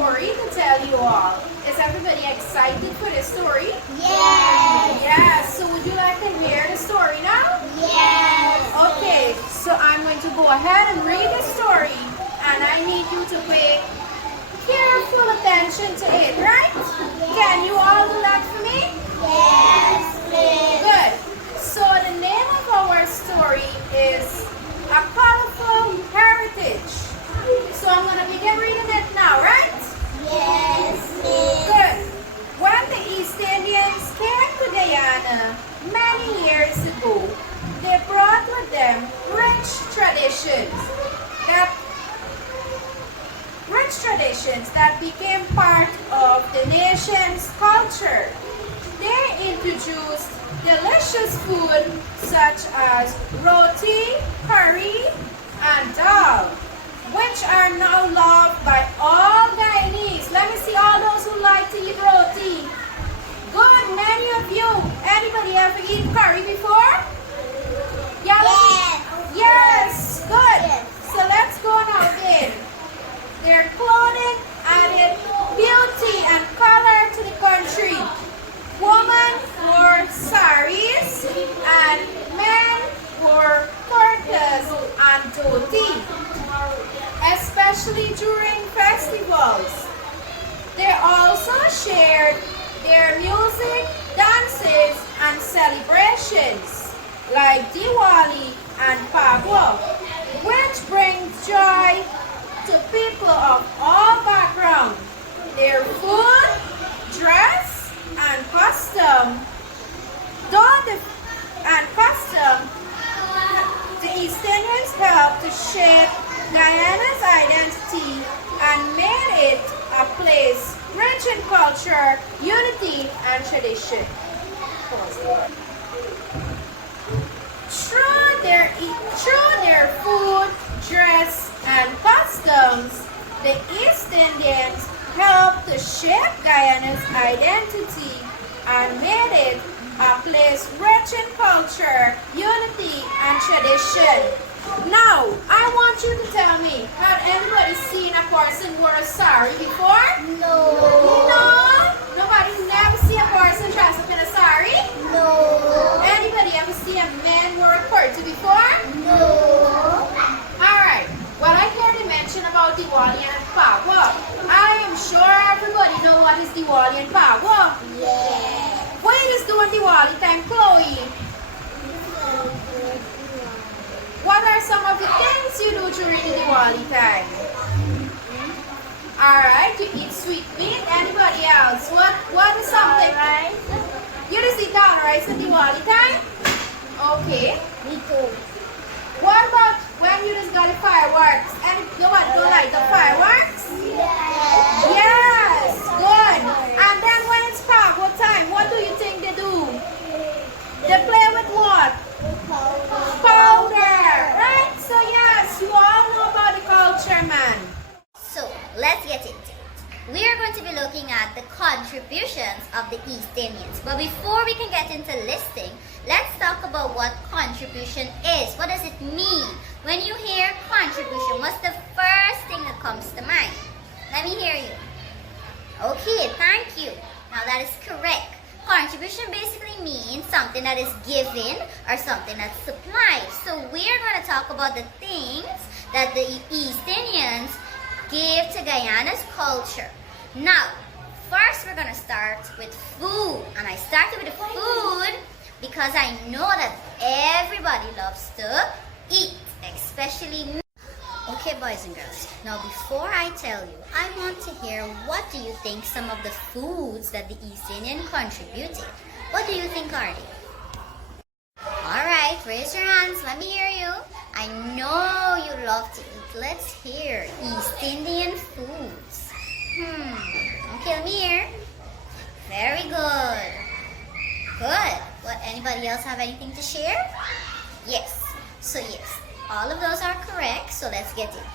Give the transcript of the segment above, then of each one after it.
story to tell you all. Is everybody excited for the story? Yes. Yes. So would you like to hear the story now? Yes. Okay. So I'm going to go ahead and read the story. And I need you to pay careful attention to it, right? Can you all do that for me? Yes, please. Good. So the name of our story is A Colorful Heritage. So I'm going to begin reading it now, right? Yes, please. Good. When the East Indians came to Guyana many years ago, they brought with them rich traditions that became part of the nation's culture. They introduced delicious food such as roti, curry, and dal, which are now loved by all Guyanese. Let me see all those who like to eat roti. Good, many of you. Anybody ever eat curry before? Yeah? Yes. Yes, good. Yes. So let's go now again. Their clothing added beauty and color to the country. Women wore saris and men wore kurtas and dhoti, especially during festivals. They also shared their music, dances, and celebrations like Diwali and Pagwa, which brings joy to people of all backgrounds. Their food, dress, and custom, the East Indians helped to shape Guyana's identity and made it a place rich in culture, unity, and tradition. Through their food, dress, and customs, the East Indians helped to shape Guyana's identity and made it a place rich in culture, unity, and tradition. Now, I want you to tell me, have anybody seen a person wear a sari before? No. No? Nobody never see a person dress up in a sari? No. Anybody ever see a man wear a kurta before? No. Alright, well I heard you mention about Diwali and Pagwa. I am sure everybody know what is Diwali and Pagwa. Yes. What you just do on Diwali time, Chloe? What are some of the things you do during the Diwali time? Alright, you eat sweet meat. Anybody else? What is something? Right. You just eat dal rice at Diwali time? Okay. Me too. What about when you just got the fireworks? And nobody don't like the fireworks? Yes. Yes, good. And then when it's Pagwa time, what do you think they do? They play with what? Powder, right? So yes, you all know about the culture, man. So, let's get into it. We are going to be looking at the contributions of the East Indians. But before we can get into listing, let's talk about what contribution is. What does it mean? When you hear contribution, what's the first thing that comes to mind? Let me hear you. Okay, thank you. Now that is correct. Contribution basically means something that is given or something that's supplied. So we're going to talk about the things that the East Indians gave to Guyana's culture. Now, first we're going to start with food. And I started with the food because I know that everybody loves to eat, especially me. Okay, boys and girls, now before I tell you, I want to hear what do you think some of the foods that the East Indian contributed. What do you think are they? Alright, raise your hands, let me hear you. I know you love to eat. Let's hear East Indian foods. Okay, let me hear. Very good. Good. What, anybody else have anything to share? Yes. So yes, all of those are correct, so let's get into it.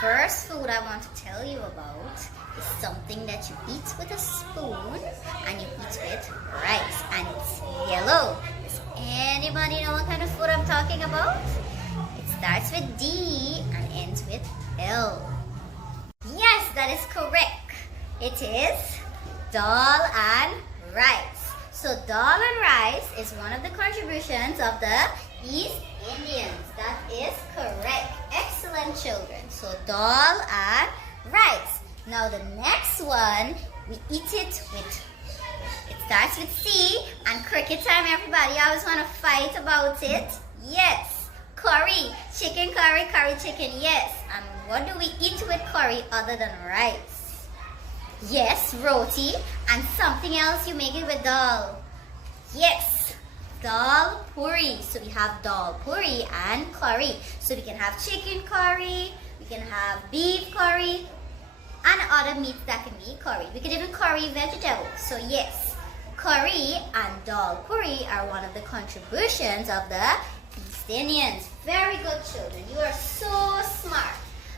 First food I want to tell you about is something that you eat with a spoon and you eat with rice, and it's yellow. Does anybody know what kind of food I'm talking about? It starts with D and ends with L. Yes, that is correct. It is dal and rice. So dal and rice is one of the contributions of the East Indians. That is correct. Excellent, children. So dal and rice. Now the next one, we eat it with, it starts with C, and cricket time, everybody. I always want to fight about it. Yes. Curry. Chicken curry, curry chicken. Yes. And what do we eat with curry other than rice? Yes, roti. And something else, you make it with dal. Yes. Dal puri. So we have dal puri and curry. So we can have chicken curry, we can have beef curry, and other meats that can be curry. We can even curry vegetables. So yes, curry and dal puri are one of the contributions of the East Indians. Very good, children. You are so smart.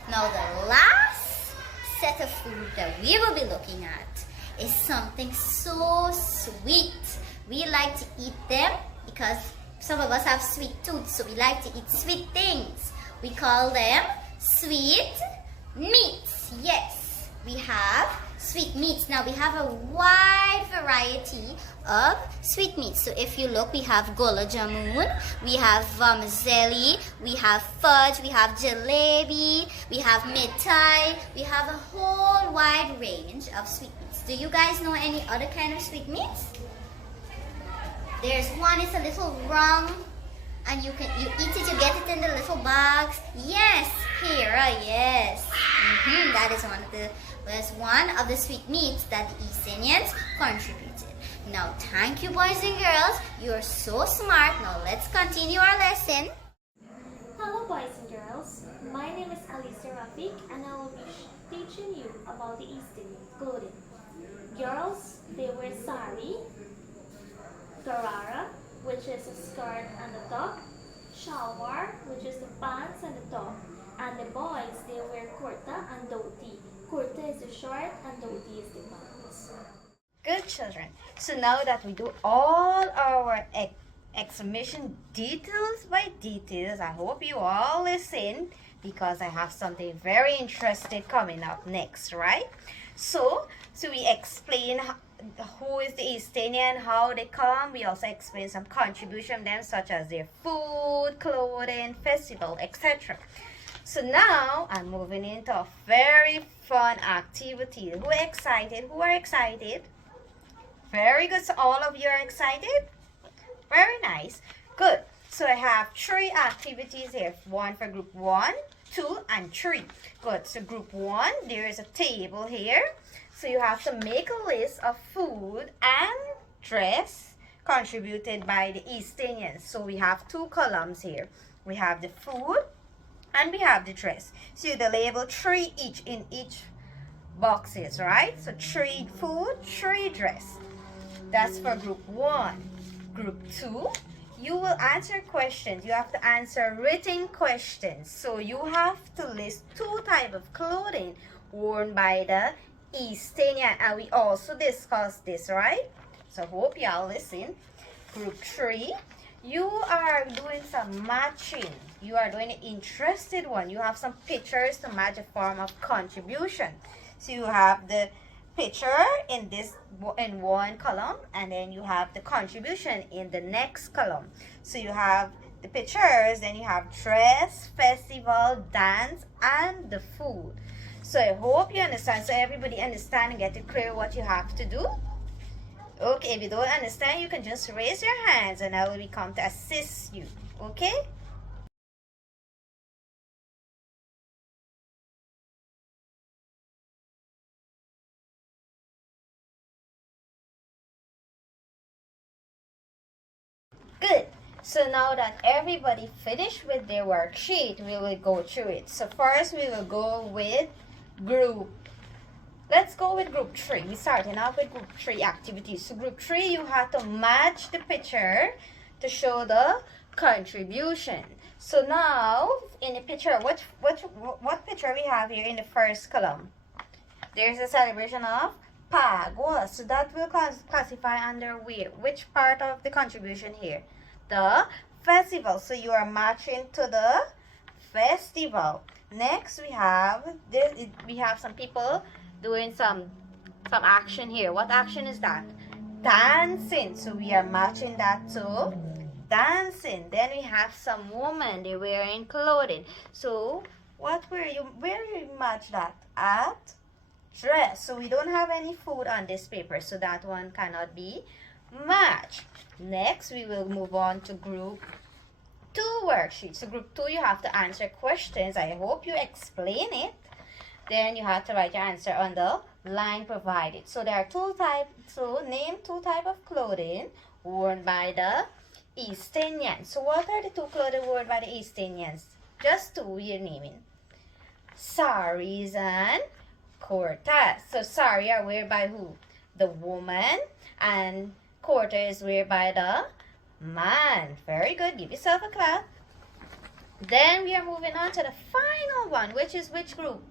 Now the last set of food that we will be looking at is something so sweet. We like to eat them because some of us have sweet tooth, so we like to eat sweet things. We call them sweet meats. Yes, we have sweet meats. Now we have a wide variety of sweet meats. So if you look, we have gulab jamun, we have vermicelli, we have fudge, we have jalebi, we have mithai. We have a whole wide range of sweet meats. Do you guys know any other kind of sweet meats? There's one, it's a little round, and you eat it, you get it in the little bags. Yes, here, yes. That is one of the sweet meats that the East Indians contributed. Now, thank you, boys and girls. You are so smart. Now, let's continue our lesson. Hello, boys and girls. My name is Alisa Rafiq, and I will be teaching you about the East Indian clothing. Girls, they wear sari, garara, which is a skirt and a top, shalwar, which is the pants and the top, and the boys, they wear kurta and dhoti. Kurta is the short and dhoti is the pants. Good, children. So now that we do all our examination details by details, I hope you all listen because I have something very interesting coming up next, right? So we explain who is the East Indian, how they come. We also explain some contribution of them, such as their food, clothing, festival, etc. So now I'm moving into a very fun activity. Who are excited? Who are excited? Very good. So all of you are excited? Very nice. Good. So I have 3 activities here. One for group 1, 2, and 3. Good. So group 1, there is a table here. So you have to make a list of food and dress contributed by the East Indians. So we have 2 columns here. We have the food and we have the dress. So you label 3 each in each boxes, right? So 3 food, 3 dress. That's for group 1. Group 2, you will answer questions. You have to answer written questions. So you have to list 2 types of clothing worn by the East Indian, and we also discussed this, right? So hope y'all listen. Group 3, you are doing some matching. You are doing an interested one. You have some pictures to match a form of contribution. So you have the picture in one column, and then you have the contribution in the next column. So you have the pictures, then you have dress, festival, dance, and the food. So I hope you understand. So everybody understand and get it clear what you have to do. Okay, if you don't understand, you can just raise your hands and I will come to assist you. Okay? Good. So now that everybody finished with their worksheet, we will go through it. So first we will go with let's go with group 3. We're starting off with group 3 activities. So group 3, you have to match the picture to show the contribution. So now in the picture, what picture we have here in the first column? There's a celebration of Pagua. So that will classify under which part of the contribution here? The festival. So you are matching to the festival. Next we have this. We have some people doing some some action here. What action is that? Dancing. So we are matching that to dancing. Then we have some woman. They're wearing clothing. So where you match that? At dress. So we don't have any food on this paper, so that one cannot be matched. Next, we will move on to group 2 worksheet. So group 2, you have to answer questions. I hope you explain it. Then you have to write your answer on the line provided. So there are 2 types. So name 2 types of clothing worn by the East Indians. So what are the 2 clothing worn by the East Indians? Just 2 we are naming. Saris and kurtas. So sari are worn by who? The woman, and kurta is worn by the man. Very good. Give yourself a clap. Then we are moving on to the final one, which is which group?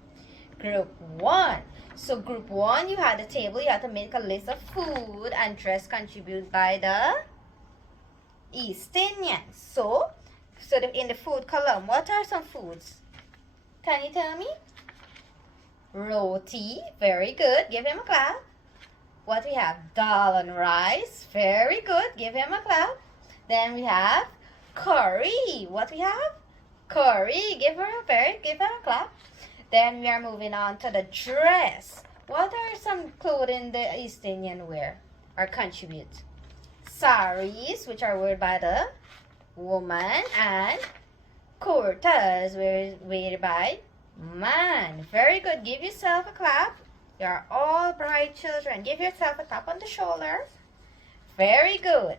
Group 1. So group 1, you had a table. You had to make a list of food and dress contributed by the East Indians. So in the food column, what are some foods? Can you tell me? Roti. Very good. Give him a clap. What we have? Dal and rice. Very good. Give him a clap. Then we have curry. What we have? Curry. Give her a clap. Then we are moving on to the dress. What are some clothing the East Indian wear or contribute? Saris, which are worn by the woman, and kurtas wear by man. Very good. Give yourself a clap. You are all bright children. Give yourself a clap on the shoulder. Very good.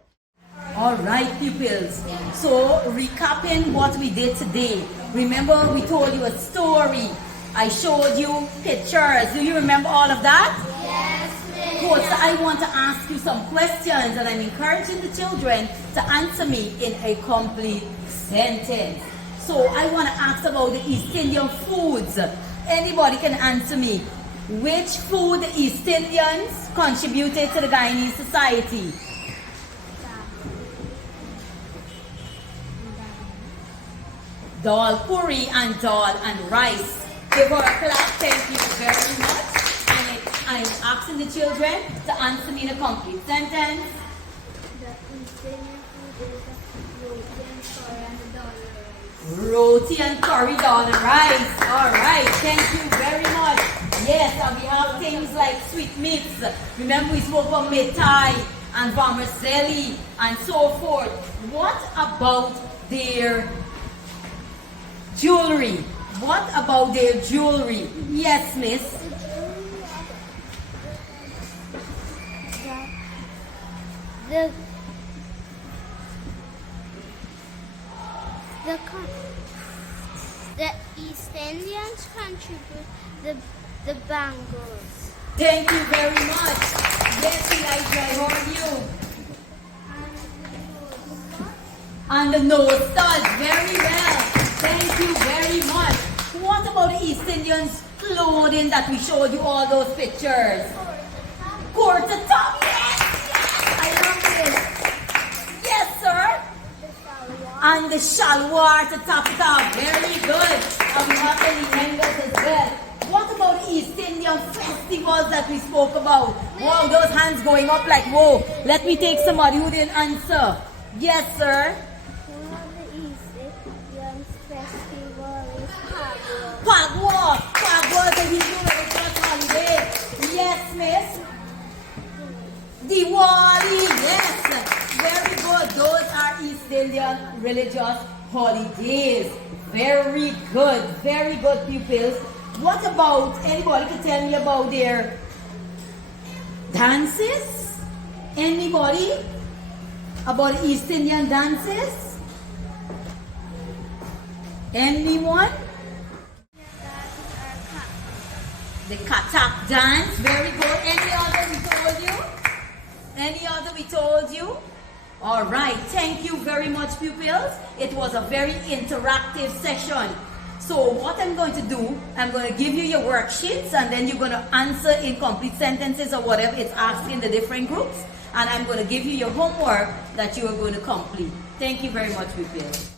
All right, pupils. So, recapping what we did today. Remember, we told you a story. I showed you pictures. Do you remember all of that? Yes, Miss. Good. So I want to ask you some questions, and I'm encouraging the children to answer me in a complete sentence. So I want to ask about the East Indian foods. Anybody can answer me. Which food the East Indians contributed to the Guyanese society? Dal puri and dal and rice. Give her a clap. Thank you very much. And I'm asking the children to answer me in a complete sentence. The East Indian food is Roti and curry, dal and rice. All right. Thank you very much. Yes, and we have things like sweet meats. Remember we spoke about mithai and vermicelli and so forth. What about their jewelry? What about their jewelry? Yes, miss. The East Indians contribute the bangles. Thank you very much. Yes, Elijah, I heard you. And the nose studs. Very well. Thank you very much. What about the East Indians clothing that we showed you all those pictures? Kurta top. Yes, yes. I love this. Yes, sir. And the shalwar to top it up. Very good. And we have any hangers as well. What about the East Indian festivals that we spoke about? Wow, those hands going up like, whoa. Let me take somebody who didn't answer. Yes, sir. One of the East Indians festival is Pagua. Pagua. Pagua is a Hindu religious holiday. Yes, miss. Diwali. Yes. Very good. Those are East Indian religious holidays. Very good. Very good, pupils. What about, anybody can tell me about their dances? Anybody? About East Indian dances? Anyone? The Kathak dance. Very good. Any other we told you? Any other we told you? All right. Thank you very much, pupils. It was a very interactive session. So what I'm going to do, I'm going to give you your worksheets, and then you're going to answer in complete sentences or whatever it's asked in the different groups. And I'm going to give you your homework that you are going to complete. Thank you very much, pupils.